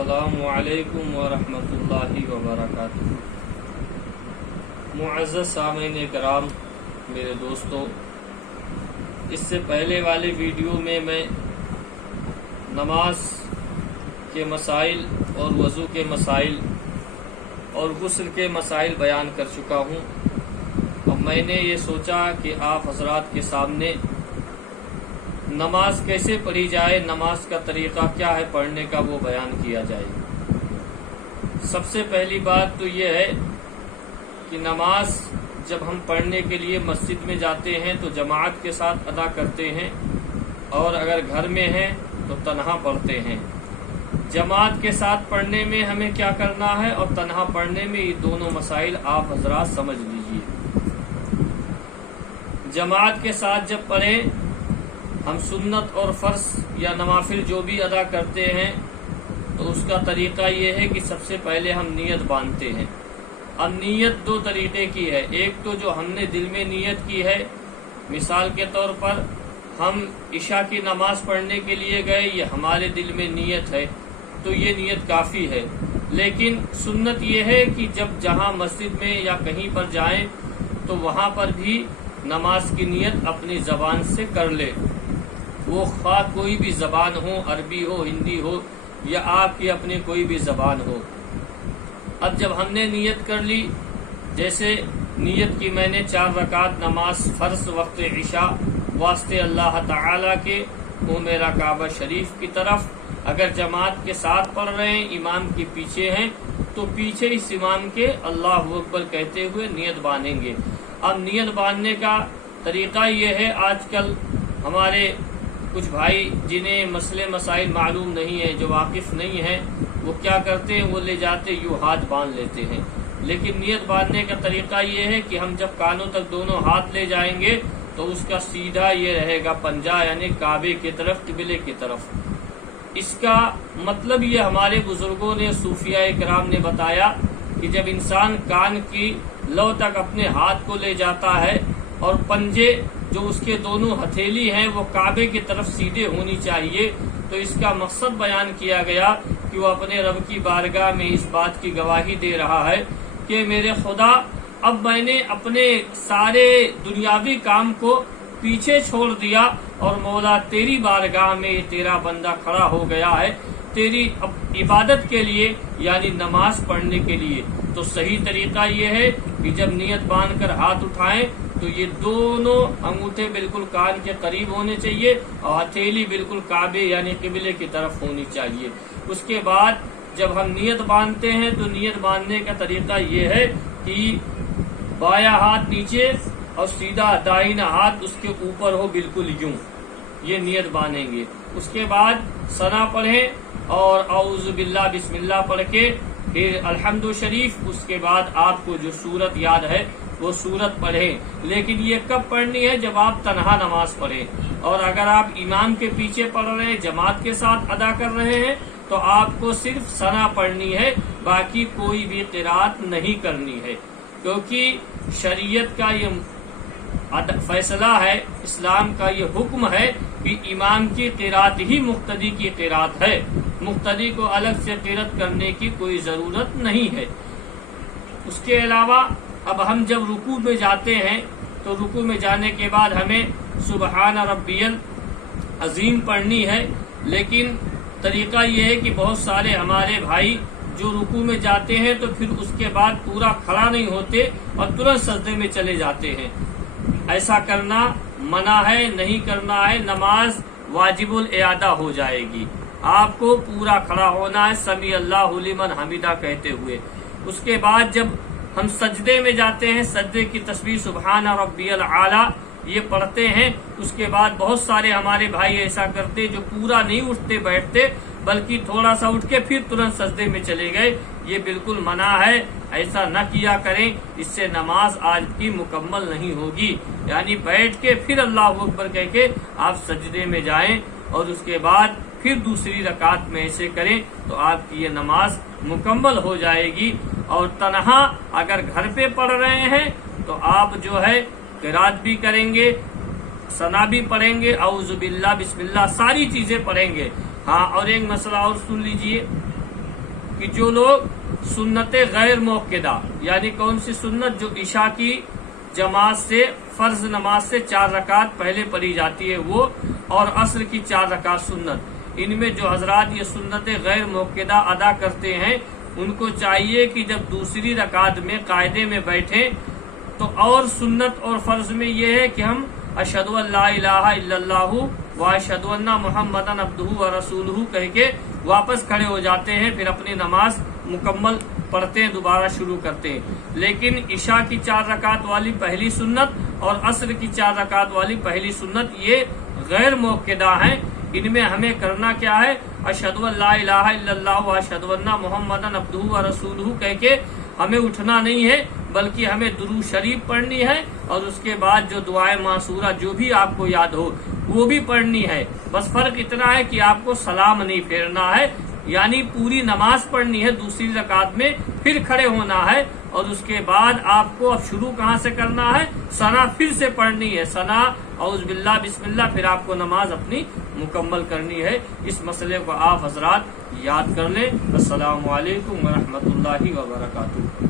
अस्सलामु अलैकुम वरहमतुल्लाहि वबरकातुहू। मुअज़्ज़ज़ सामीन कराम, मेरे दोस्तों, इससे पहले वाले वीडियो में मैं नमाज के मसाइल और वज़ू के मसाइल और गुस्ल के मसाइल बयान कर चुका हूँ। अब मैंने ये सोचा कि आप हज़रात के सामने नमाज कैसे पढ़ी जाए, नमाज का तरीक़ा क्या है पढ़ने का, वो बयान किया जाए। सबसे पहली बात तो ये है कि नमाज जब हम पढ़ने के लिए मस्जिद में जाते हैं तो जमात के साथ अदा करते हैं, और अगर घर में हैं तो तन्हा पढ़ते हैं। जमात के साथ पढ़ने में हमें क्या करना है और तन्हा पढ़ने में, ये दोनों मसाइल आप हजरात समझ लीजिए। जमात के साथ जब पढ़ें, हम सुन्नत और फ़र्ज या नवाफिल जो भी अदा करते हैं, तो उसका तरीक़ा ये है कि सबसे पहले हम नीयत बांधते हैं। अब नीयत दो तरीक़े की है। एक तो जो हमने दिल में नीयत की है, मिसाल के तौर पर हम इशा की नमाज पढ़ने के लिए गए, ये हमारे दिल में नीयत है, तो ये नीयत काफ़ी है। लेकिन सुन्नत ये है कि जब जहाँ मस्जिद में या कहीं पर जाएं तो वहाँ पर भी नमाज की नीयत अपनी ज़बान से कर ले, वो ख्वाह कोई भी ज़बान हो, अरबी हो, हिंदी हो, या आपकी अपनी कोई भी ज़बान हो। अब जब हमने नीयत कर ली, जैसे नीयत की मैंने 4 रकात नमाज फ़र्ज वक्त इशा वास्ते अल्लाह ताला के, वो मेरा काबा शरीफ की तरफ, अगर जमात के साथ पढ़ रहे हैं, इमाम के पीछे हैं, तो पीछे इस इमाम के अल्लाहु अकबर कहते हुए नीयत बांधेंगे। अब नीयत बांधने का तरीक़ा ये है, आजकल हमारे कुछ भाई जिन्हें मसले मसाइल मालूम नहीं है, जो वाकिफ़ नहीं है, वो क्या करते हैं, वो ले जाते यूँ हाथ बांध लेते हैं। लेकिन नियत बांधने का तरीका ये है कि हम जब कानों तक दोनों हाथ ले जाएंगे तो उसका सीधा ये रहेगा पंजा, यानी काबे की तरफ, किबले की तरफ। इसका मतलब ये हमारे बुजुर्गों ने, सूफिया इकराम ने बताया कि जब इंसान कान की लौ तक अपने हाथ को ले जाता है और पंजे जो उसके दोनों हथेली हैं वो काबे की तरफ सीधे होनी चाहिए, तो इसका मकसद बयान किया गया कि वो अपने रब की बारगाह में इस बात की गवाही दे रहा है कि मेरे खुदा, अब मैंने अपने सारे दुनियावी काम को पीछे छोड़ दिया और मौला तेरी बारगाह में तेरा बंदा खड़ा हो गया है तेरी इबादत के लिए, यानी नमाज पढ़ने के लिए। तो सही तरीका ये है कि जब नियत बांध कर हाथ उठाएं तो ये दोनों अंगूठे बिल्कुल कान के करीब होने चाहिए और हथेली बिल्कुल काबे यानी किबले की तरफ होनी चाहिए। उसके बाद जब हम नियत बांधते हैं तो नियत बांधने का तरीका ये है कि बायां हाथ नीचे और सीधा दाहिना हाथ उसके ऊपर हो, बिल्कुल यूं, ये नियत बांधेंगे। उसके बाद सना पढ़ें और औज़ु बिल्लाह बिस्मिल्लाह पढ़ के फिर अल्हम्दु शरीफ, उसके बाद आपको जो सूरत याद है वो सूरत पढ़ें। लेकिन ये कब पढ़नी है, जब आप तन्हा नमाज पढ़ें। और अगर आप इमाम के पीछे पढ़ रहे हैं, जमात के साथ अदा कर रहे हैं, तो आपको सिर्फ सना पढ़नी है, बाकी कोई भी क़िरात नहीं करनी है, क्योंकि शरीयत का ये फैसला है, इस्लाम का ये हुक्म है कि इमाम की क़िरात ही मुक्तदी की क़िरात है, मुक्तदी को अलग से क़िरात करने की कोई ज़रूरत नहीं है। उसके अलावा अब हम जब रुकू में जाते हैं तो रुकू में जाने के बाद हमें सुबहान रब्बियल अजीम पढ़नी है। लेकिन तरीका ये है कि बहुत सारे हमारे भाई जो रुकू में जाते हैं तो फिर उसके बाद पूरा खड़ा नहीं होते और तुरंत सजदे में चले जाते हैं। ऐसा करना मना है, नहीं करना है, नमाज वाजिबुल इयादा हो जाएगी। आपको पूरा खड़ा होना है, समी अल्लाहु लिमन हमीदा कहते हुए। उसके बाद जब हम सजदे में जाते हैं, सजदे की तस्बीह सुबहान रब्बियल आला ये पढ़ते हैं। उसके बाद बहुत सारे हमारे भाई ऐसा करते जो पूरा नहीं उठते बैठते, बल्कि थोड़ा सा उठ के फिर तुरंत सजदे में चले गए। ये बिल्कुल मना है, ऐसा न किया करें, इससे नमाज आज की मुकम्मल नहीं होगी। यानी बैठ के फिर अल्लाहु अकबर कह के आप सजदे में जाएं और उसके बाद फिर दूसरी रकात में ऐसे करें तो आपकी ये नमाज मुकम्मल हो जाएगी। और तन्हा अगर घर पे पढ़ रहे हैं तो आप जो है क़िरात भी करेंगे, सना भी पढ़ेंगे, औज़ु बिल्लाह बिस्मिल्लाह सारी चीजें पढ़ेंगे। हाँ, और एक मसला और सुन लीजिए کہ جو لوگ سنت غیر موقدہ یعنی کون سی سنت جو عشاء کی جماعت سے فرض نماز سے 4 رکعت پہلے پڑھی جاتی ہے وہ، اور عصر کی 4 رکعت سنت، ان میں جو حضرات یہ سنت غیر موقدہ ادا کرتے ہیں ان کو چاہیے کہ جب دوسری رکعت میں قاعدے میں بیٹھیں تو اور سنت اور فرض میں یہ ہے کہ ہم اشہدو ان لا الہ الا اللہ و اشہدو ان محمدًا عبدہ و رسولہ کہہ کے واپس کھڑے ہو جاتے ہیں، پھر اپنی نماز مکمل پڑھتے ہیں، دوبارہ شروع کرتے ہیں۔ لیکن عشاء کی 4 رکعت والی پہلی سنت اور عصر کی 4 رکعت والی پہلی سنت یہ غیر موقدہ ہیں، ان میں ہمیں کرنا کیا ہے؟ اشہدو ان لا الہ الا اللہ و اشہدو ان محمدًا عبدہ و رسولہ کہہ کے ہمیں اٹھنا نہیں ہے، بلکہ ہمیں درود شریف پڑھنی ہے اور اس کے بعد جو دعائے معصورہ جو بھی آپ کو یاد ہو وہ بھی پڑھنی ہے۔ بس فرق اتنا ہے کہ آپ کو سلام نہیں پھیرنا ہے، یعنی پوری نماز پڑھنی ہے، دوسری رکعت میں پھر کھڑے ہونا ہے، اور اس کے بعد آپ کو اب شروع کہاں سے کرنا ہے؟ ثنا پھر سے پڑھنی ہے، ثنا اعوذ باللہ بسم اللہ، پھر آپ کو نماز اپنی مکمل کرنی ہے۔ اس مسئلے کو آپ حضرات یاد کر لیں۔ السلام علیکم ورحمۃ اللہ وبرکاتہ۔